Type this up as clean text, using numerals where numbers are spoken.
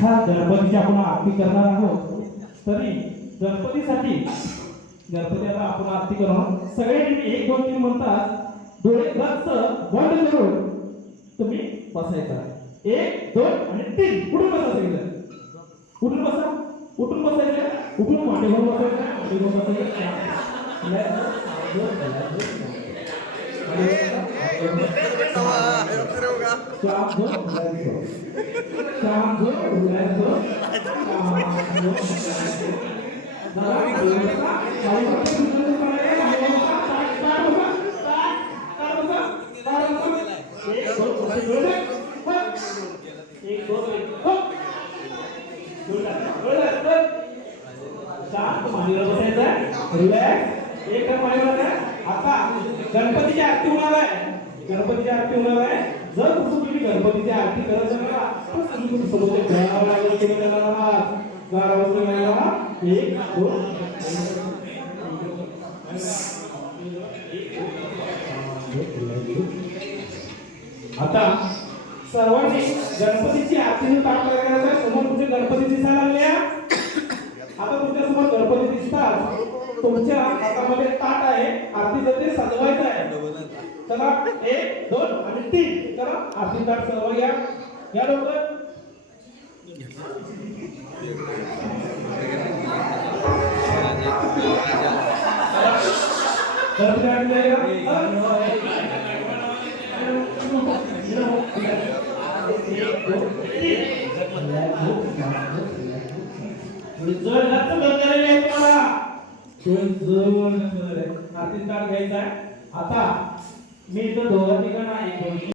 हा गणपतीची आपण आरती करणार आहोत. तरी गणपतीसाठी गणपती आता आपण आरती करू. सगळ्यांनी 1 2 3 म्हणतात डोळे गच्च बंद करून तुम्ही बसायचा. 1 2 आणि 3 कुठून बसायचं? उठून बसा. उठून बसायचं. उठून मांडी घालून बसायचं. मांडी घालून बसायचं. आता गणपतीची आरती होणार आहे. गणपतीची आरती होणार आहे. जर तुम्ही गणपतीची आरती करत असाल तर समोरच्या घराला लागून तुम्ही करणार आहात. घरावर तुम्ही आहात. 1 2 आता सर्वांनी गणपतीची आरती ताट करायचं आहे. समोर तुमचे गणपती दिसायला लागले. आता तुमच्या समोर गणपती दिसतात. तुमच्या हातामध्ये ताट आहे. आरतीचं ते सजवायचं आहे. चला 1 2 आणि 3 चला आरती ताट सजवा. या लवकर. आरती ताट घ्यायचा आहे. आता मी इथं दोघं ठिकाण आहे.